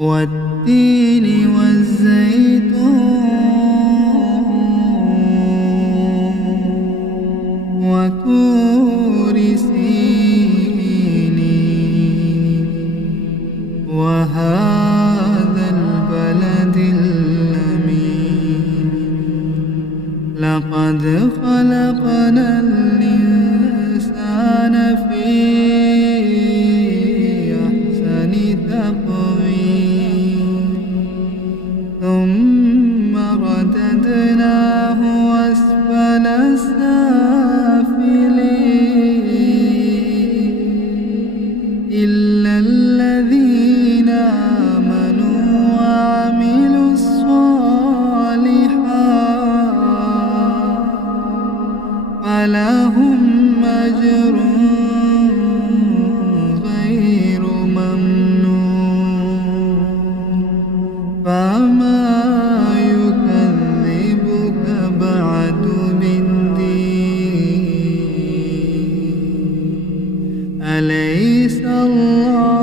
والتين والزيتون وطور سينين وهذا البلد الأمين لقد خلقنا الإنسان في أحسن تقويم ثم رددناه أسفل السافلين إلا الذين آمنوا وعملوا الصالحات فلهم أجر غير ممنون فما يكذبك بعد بالدين أليس الله